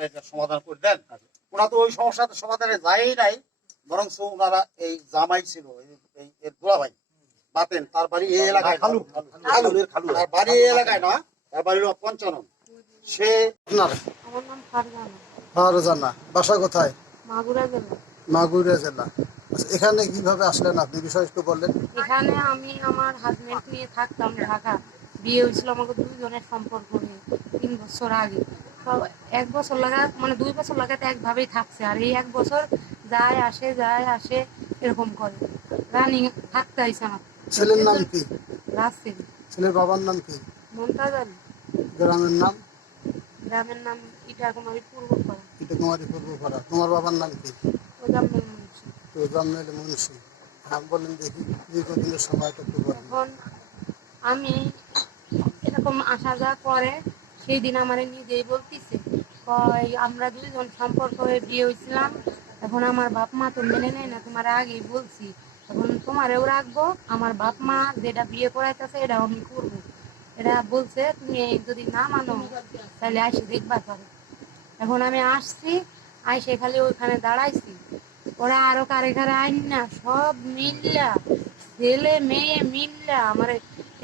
এটা সমাধান করে দেন। ওরা তো ওই সমাধানে যায়ই নাই বরং ওনারা এই জামাই ছিল এই- এই দুলাভাই বাতেন তার বাড়ি এই এলাকায়। খালু খালু তার বাড়ি এই এলাকায় না তার বাড়ি হলো পঞ্চানন। সে আপনার? আমার ফারজানা। ফারজানা বাসা কোথায়? মাগুরা জেলা। মাগুরা জেলা। আচ্ছা, এখানে কীভাবে আসলেন আপনি? বিষয় একটু বললেন। এখানে আমি আমার হাজবেন্ড নিয়ে থাকতাম ঢাকা। বিয়ে হয়েছিল আমাকে দুজনের সম্পর্ক নিয়ে তিন বছর আগে। এক বছর লাগা মানে দুই বছর লাগাতে একভাবেই থাকছে। আর এই এক বছর যায় আসে যায় আসে এরকম করে। রানিং থাকতে আইসে আমার। ছেলের নাম কি? রাসেল। ছেলের বাবার নাম কি? মমতাজ আলী। গ্রামের নাম? গ্রামের নাম ইটা কুমারী পূর্ব পূর্বপাড়া। তোমার বাবার নাম কি? ওজাম্মেল মুন্সি। তো জামনেল মুন্সি। হ্যাঁ বলেন দেখি দীর্ঘদিনের সময়টা একটু বলেন। এখন আমি এরকম আসা যাওয়া করে সেই দিন আমার নিজেই বলতেছে, কয়, আমরা দুজন সম্পর্ক হয়ে বিয়ে হয়েছিলাম এখন আমার বাপ মা তো মেনে নেয় না, তোমার আগেই বলছি। এখন তোমারেও রাখব, আমার বাপ মা যেটা বিয়ে করাইতেছে এটা আমি করব। এটা বলছে, তুমি যদি না মানো, তাহলে আসে দেখবা পারো এখন আমি আসছি, আইসে খালি ওইখানে দাঁড়াইছি। ওরা আরও কারে কারে আইন না সব মিল্লা, ছেলে, মেয়ে মিল্লা, আমার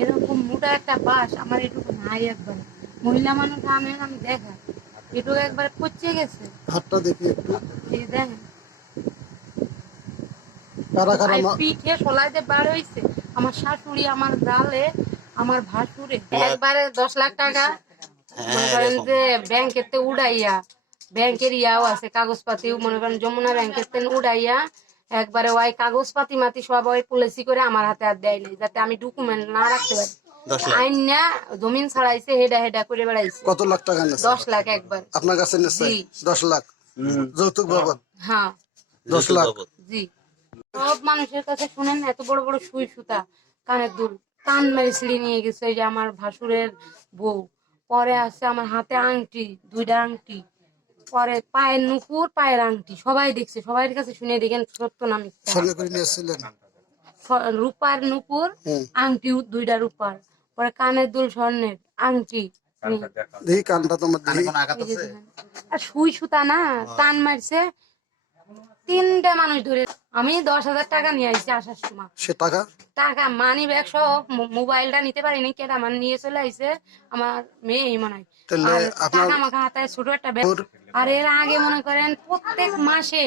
এরকম মোটা একটা বাস, আমার এটুকু নাই একবার। মহিলা মানুষ আমি আমি দেখা। একবার পচে গেছে। হাতটা দেখি একটু। এই দেখেন। কারা কারা মা- পিঠে সোলাইতে বার হয়েছে আমার শাশুড়ি আমার জালে আমার ভাসুরে। একবারে দশ লাখ টাকা। মনে করেন যে ব্যাংকের তে উড়াইয়া ব্যাংকের ইয়াও আছে কাগজপাতি মনে করেন যমুনা ব্যাংকের তে উড়াইয়া একবারে ওই কাগজপাতি মাতি সব ওই পলিসি করে আমার হাতে আর দেয় নাই যাতে আমি ডকুমেন্ট না রাখতে পারি। আইন না জমিন ছাড়াইছে হেডা হেডা করে বেড়াইছে। কত লাখ টাকা দশ লাখ একবার। আপনার কাছে দশ লাখ। যৌতুক বাবদ? হ্যাঁ। দশ লাখ। জি। সব মানুষের কাছে শুনেন এত বড় বড় সুই সুতা কানের দুল। কান মেরে ছিঁড়ে নিয়ে গেছে যে আমার ভাসুরের বউ। পরে আছে আমার হাতে আংটি দুইটা আংটি। পরে পায়ের নুপুর পায়ের আংটি। সবাই দেখছে সবাই কাছে শুনে দেখেন সত্য না মিথ্যা। রূপার নুপুর আংটি দুইটা রূপার। পরে কানের দুল স্বর্ণের আংটি। দেখি কানটা তোমার কোনো। আর সুই সুতা না টান মারছে। তিনটা মানুষ ধরে আমি দশ হাজার টাকা নিয়ে আসছি আসার সময়। সে টাকা? টাকা মানি ব্যাগ সহ মোবাইলটা নিতে পারিনি কেটা আমার নিয়ে চলে আইছে আমার মেয়ে মনে হয়। তাহলে আর আপনার টাকা আমাকে হাতায় ছোট একটা ব্যাগ আর এর আগে মনে করেন প্রত্যেক মাসে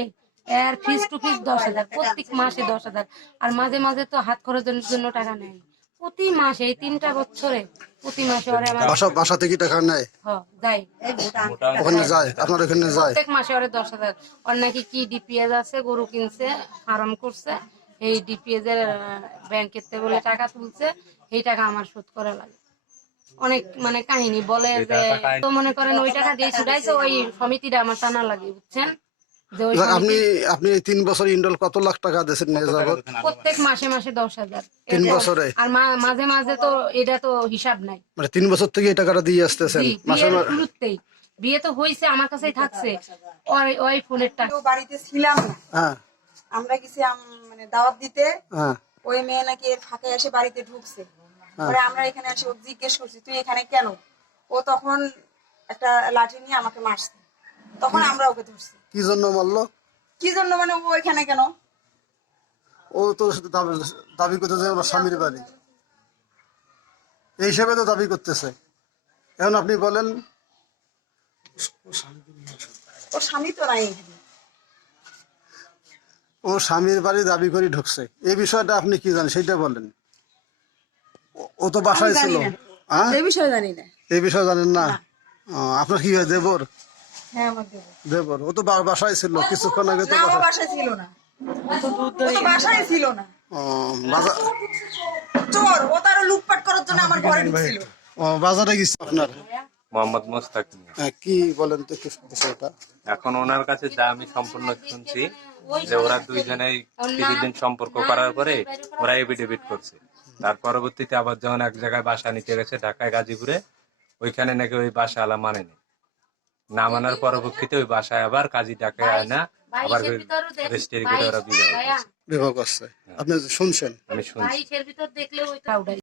এর ফিস টু ফিস দশ হাজার প্রত্যেক মাসে দশ হাজার। আর মাঝে মাঝে তো হাত খরচের জন্য টাকা নেয় প্রতি মাসে এই তিনটা বছরে প্রতি মাসে ওরে আমার বাসা বাসা থেকে টাকা নেয়? যাই ওখানে যায়? আপনার ওখানে যায়? প্রত্যেক মাসে ওরে দশ হাজার। ওর নাকি কি ডিপিএস আছে গরু কিনছে ফার্ম করছে এই ডিপিএস এর ব্যাংকের থেকে বলে টাকা তুলছে এই টাকা আমার শোধ করা লাগে। অনেক মানে কাহিনী বলে যে তো মনে করেন ওই টাকা দিয়ে ছুটাইছে ওই সমিতিটা আমার টানা লাগে বুঝছেন? আপনি আপনি তিন বছর ইন্ডল কত লাখ টাকা দিয়েছেন যাবত প্রত্যেক মাসে মাসে দশ হাজার। তিন বছরে? আর মাঝে মাঝে তো এটা তো হিসাব নাই। মানে তিন বছর থেকে এই টাকাটা দিয়ে আসতেছেন? মাসে বিয়ের মা- শুরুতেই। বিয়ে তো হয়েছে আমার কাছেই থাকছে। ওই ওই ফোনের টাকা। বাড়িতে ছিলাম না। হ্যাঁ। আমরা গেছি মানে দাওয়াত দিতে। হ্যাঁ। ওই মেয়ে নাকি এর ফাঁকে এসে বাড়িতে ঢুকছে। পরে আমরা এখানে এসে ওকে জিজ্ঞেস করছি তুই এখানে কেন? ও তখন একটা লাঠি নিয়ে আমাকে মারছে। তখন আমরা ওকে ধরছি। কি জন্য মারলো? কি জন্য মানে ও এখানে কেন? ও তো দাবি দাবি করতেছে আমার স্বামীর বাড়ি। এই হিসেবে তো দাবি করতেছে। এখন আপনি বলেন ওর স্বামী তো নাই ও স্বামীর বাড়ি দাবি করে ঢুকছে। এই বিষয়টা আপনি কি জানেন? সেটা বলেন। ও- তো বাসায় ছিল। হ্যাঁ? এই বিষয়ে জানি না। এই বিষয় জানেন না? আপনার কি হয় দেবর? হ্যাঁ আমার দেবো। দেবর ও তো বাসায় ছিল কিছুক্ষণ আগে তো বাসায় ছিল না। ও তো বাসায় ছিল না। ও, চোর ও তার লুটপাট করার জন্য আমার ঘরে ঢুকছিল। ও, বাজারে গেছে আপনার? মোহাম্মদ মোস্তাক হ্যাঁ, কি বলেন তো বিষয়টা? এখন ওনার কাছে যা আমি সম্পূর্ণ শুনছি যে ওরা দুইজনেই কিছুদিন সম্পর্ক করার পরে ওরা এফিডেভিট করছে। তার পরবর্তীতে আবার যখন এক জায়গায় বাসা নিতে গেছে ঢাকায় গাজীপুরে ওইখানে নাকি ওই বাসা আলা মানেনি। না মানার পরবর্তীতে ওই বাসায় আবার কাজী ডাকে আয় না আবার রেজিস্ট্রি করে ওরা ভাইয়া, করছে আপনি শুনছেন? আমি শুনছি। ভিতর দেখলে ওইটা উঠাই